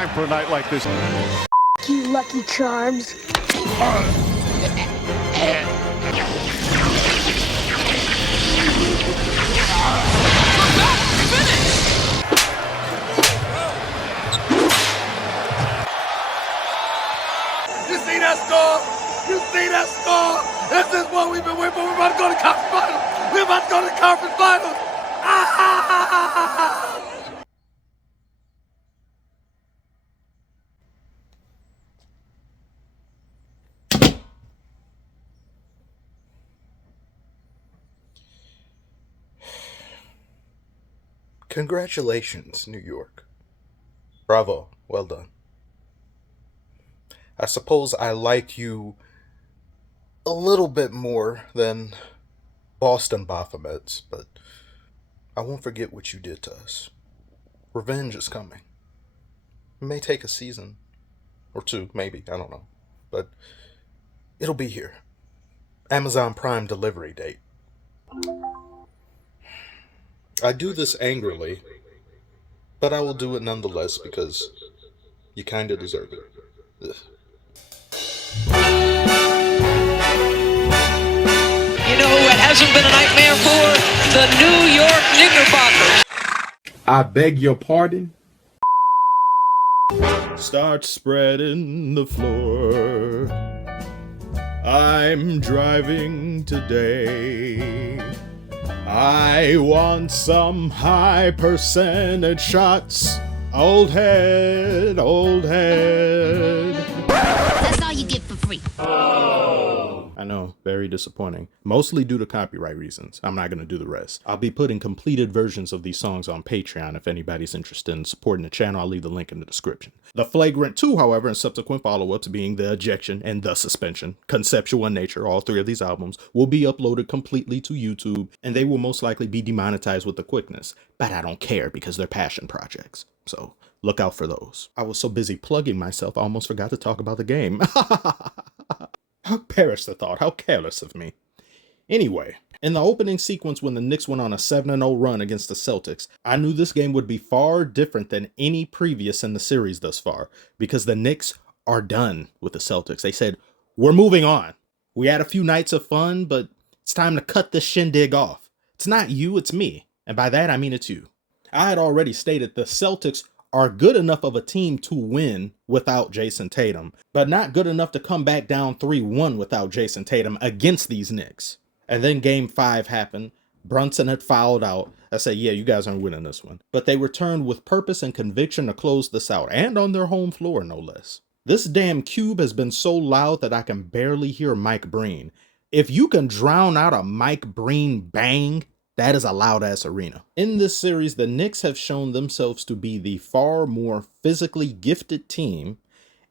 For a night like this. You Lucky Charms. You see that score? You see that score? This is what we've been waiting for. We're about to go to the conference finals. We're about to go to the conference finals. Ah! Congratulations, New York. Bravo. Well done. I suppose I like you a little bit more than Boston Baphomets, but I won't forget what you did to us. Revenge is coming. It may take a season or two, maybe, I don't know. But it'll be here. Amazon Prime delivery date. I do this angrily, but I will do it nonetheless because you kinda deserve it. Ugh. You know who it hasn't been a nightmare for? The New York Knickerbockers. I beg your pardon? Start spreading the floor. I'm driving today. I want some high percentage shots. Old head, old head. That's all you get for free. I know, very disappointing. Mostly due to copyright reasons. I'm not going to do the rest. I'll be putting completed versions of these songs on Patreon if anybody's interested in supporting the channel. I'll leave the link in the description. The flagrant 2, however, and subsequent follow-ups being the ejection and the suspension, conceptual in nature, all 3 of these albums, will be uploaded completely to YouTube, and they will most likely be demonetized with the quickness. But I don't care because they're passion projects. So look out for those. I was so busy plugging myself, I almost forgot to talk about the game. How perish the thought, how careless of me. Anyway, in the opening sequence when the Knicks went on a 7-0 run against the Celtics, I knew this game would be far different than any previous in the series thus far, because the Knicks are done with the Celtics. They said, we're moving on. We had a few nights of fun, but it's time to cut this shindig off. It's not you, it's me. And by that, I mean it's you. I had already stated the Celtics are good enough of a team to win without Jayson Tatum, but not good enough to come back down 3-1 without Jayson Tatum against these Knicks. And then game 5 happened. Brunson had fouled out. I said, yeah, you guys aren't winning this one. But they returned with purpose and conviction to close this out, and on their home floor, no less. This damn cube has been so loud that I can barely hear Mike Breen. If you can drown out a Mike Breen bang, that is a loud-ass arena. In this series, the Knicks have shown themselves to be the far more physically gifted team,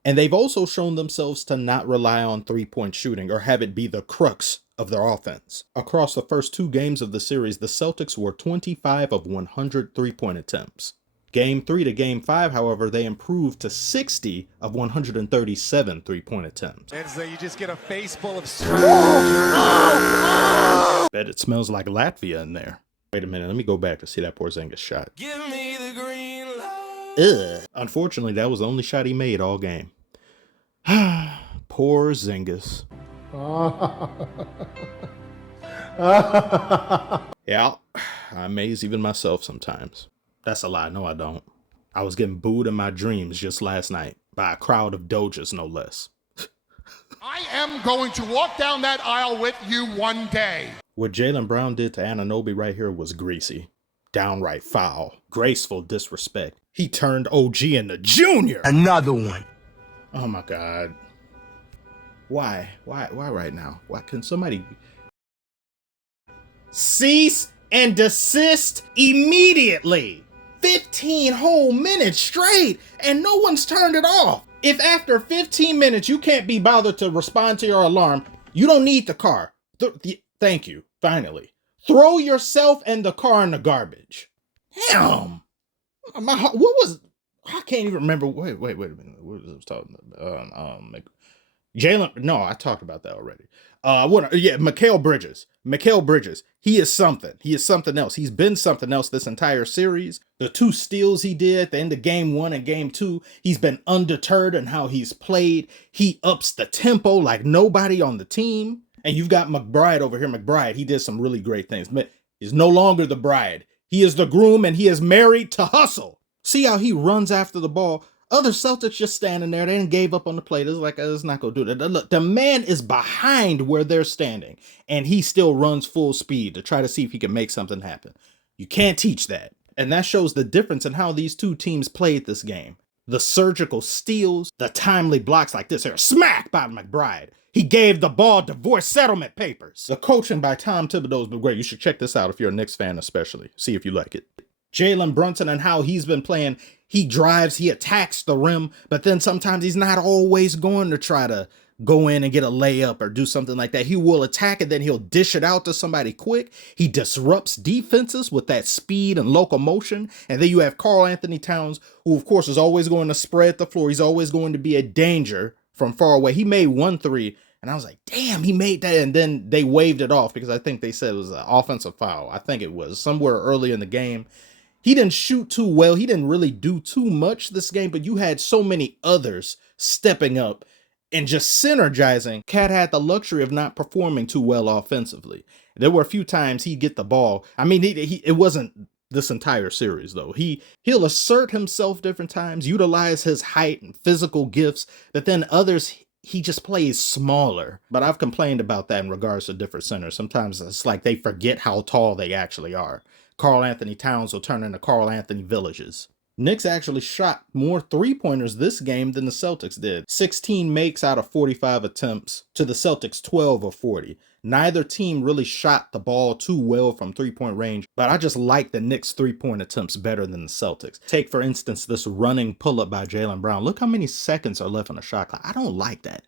and they've also shown themselves to not rely on three-point shooting or have it be the crux of their offense. Across the first 2 games of the series, the Celtics were 25 of 100 three-point attempts. Game 3 to Game 5, however, they improved to 60 of 137 three-point attempts. And so you just get a face full of Bet it smells like Latvia in there. Wait a minute, let me go back to see that Porzingis shot. Give me the green light. Ugh. Unfortunately, that was the only shot he made all game. Porzingis. Yeah, I amaze even myself sometimes. That's a lie. No, I don't. I was getting booed in my dreams just last night by a crowd of Dojas, no less. I am going to walk down that aisle with you one day. What Jaylen Brown did to Anunoby right here was greasy. Downright foul. Graceful disrespect. He turned OG into Junior. Another one. Oh my God. Why? Why right now? Why can somebody cease and desist immediately? 15 whole minutes straight and no one's turned it off. If after 15 minutes you can't be bothered to respond to your alarm, you don't need the car. Thank you. Finally. Throw yourself and the car in the garbage. Damn. What was... I can't even remember. Wait a minute. What was I talking about? No, I talked about that already. Mikal Bridges. Mikal Bridges. He is something. He is something else. He's been something else this entire series. The 2 steals he did at the end of game 1 and game 2, he's been undeterred in how he's played. He ups the tempo like nobody on the team. And you've got McBride over here. McBride, he did some really great things. He's no longer the bride. He is the groom, and he is married to hustle. See how he runs after the ball? Other Celtics just standing there. They didn't gave up on the play. It's like, it's not going to do that. Look, the man is behind where they're standing, and he still runs full speed to try to see if he can make something happen. You can't teach that. And that shows the difference in how these two teams played this game. The surgical steals, the timely blocks like this here. Smack by McBride. He gave the ball divorce settlement papers. The coaching by Tom Thibodeau has been great. You should check this out if you're a Knicks fan especially. See if you like it. Jalen Brunson and how he's been playing. He drives, he attacks the rim, but then sometimes he's not always going to try to go in and get a layup or do something like that. He will attack and then he'll dish it out to somebody quick. He disrupts defenses with that speed and locomotion. And then you have Karl Anthony Towns, who of course is always going to spread the floor. He's always going to be a danger from far away. He made 1 3 and I was like, damn, he made that. And then they waved it off because I think they said it was an offensive foul. I think it was somewhere early in the game. He didn't shoot too well. He didn't really do too much this game, but you had so many others stepping up and just synergizing. Cat had the luxury of not performing too well offensively. There were a few times he'd get the ball. I mean, it wasn't this entire series, though. He'll assert himself different times, utilize his height and physical gifts, but then others, he just plays smaller. But I've complained about that in regards to different centers. Sometimes it's like they forget how tall they actually are. Karl Anthony Towns will turn into Karl Anthony Villages. Knicks actually shot more 3-pointers this game than the Celtics did. 16 makes out of 45 attempts to the Celtics 12 of 40. Neither team really shot the ball too well from 3-point range, but I just like the Knicks 3-point attempts better than the Celtics. Take, for instance, this running pull-up by Jaylen Brown. Look how many seconds are left on the shot clock. I don't like that.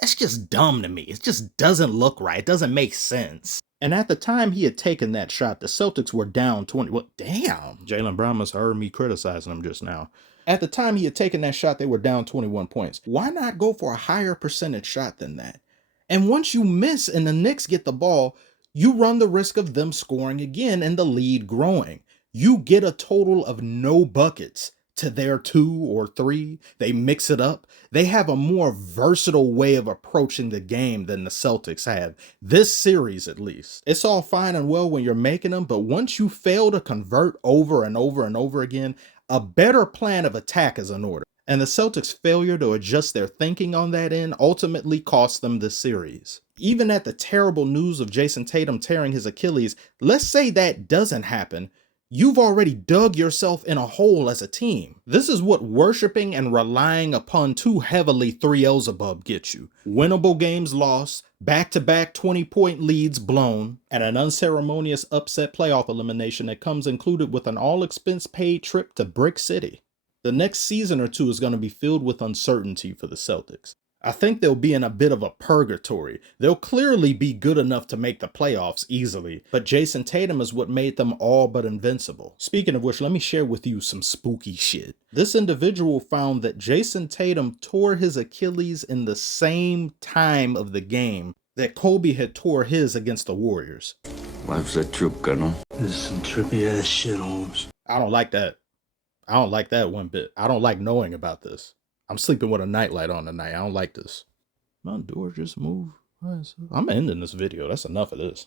That's just dumb to me. It just doesn't look right. It doesn't make sense. And at the time he had taken that shot, the Celtics were down 20. Well, damn. Jaylen Brown must have heard me criticizing him just now. At the time he had taken that shot, they were down 21 points. Why not go for a higher percentage shot than that? And once you miss and the Knicks get the ball, you run the risk of them scoring again and the lead growing. You get a total of no buckets to their 2 or 3. They mix it up. They have a more versatile way of approaching the game than the Celtics have. This series, at least. It's all fine and well when you're making them, but once you fail to convert over and over and over again, a better plan of attack is in order. And the Celtics' failure to adjust their thinking on that end ultimately cost them this series. Even at the terrible news of Jayson Tatum tearing his Achilles, let's say that doesn't happen. You've already dug yourself in a hole as a team. This is what worshiping and relying upon too heavily 3-Elzebub gets you. Winnable games lost, back-to-back 20-point leads blown, and an unceremonious upset playoff elimination that comes included with an all-expense-paid trip to Brick City. The next season or two is going to be filled with uncertainty for the Celtics. I think they'll be in a bit of a purgatory. They'll clearly be good enough to make the playoffs easily, but Jayson Tatum is what made them all but invincible. Speaking of which, let me share with you some spooky shit. This individual found that Jayson Tatum tore his Achilles in the same time of the game that Kobe had tore his against the Warriors. Life's a trip, Colonel. This is some trippy ass shit, Holmes. I don't like that. I don't like that one bit. I don't like knowing about this. I'm sleeping with a nightlight on tonight. I don't like this. My door just moved. I'm ending this video. That's enough of this.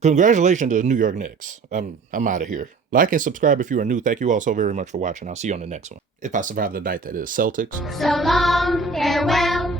Congratulations to the New York Knicks. I'm out of here. Like and subscribe if you are new. Thank you all so very much for watching. I'll see you on the next one. If I survive the night, that is. Celtics. So long.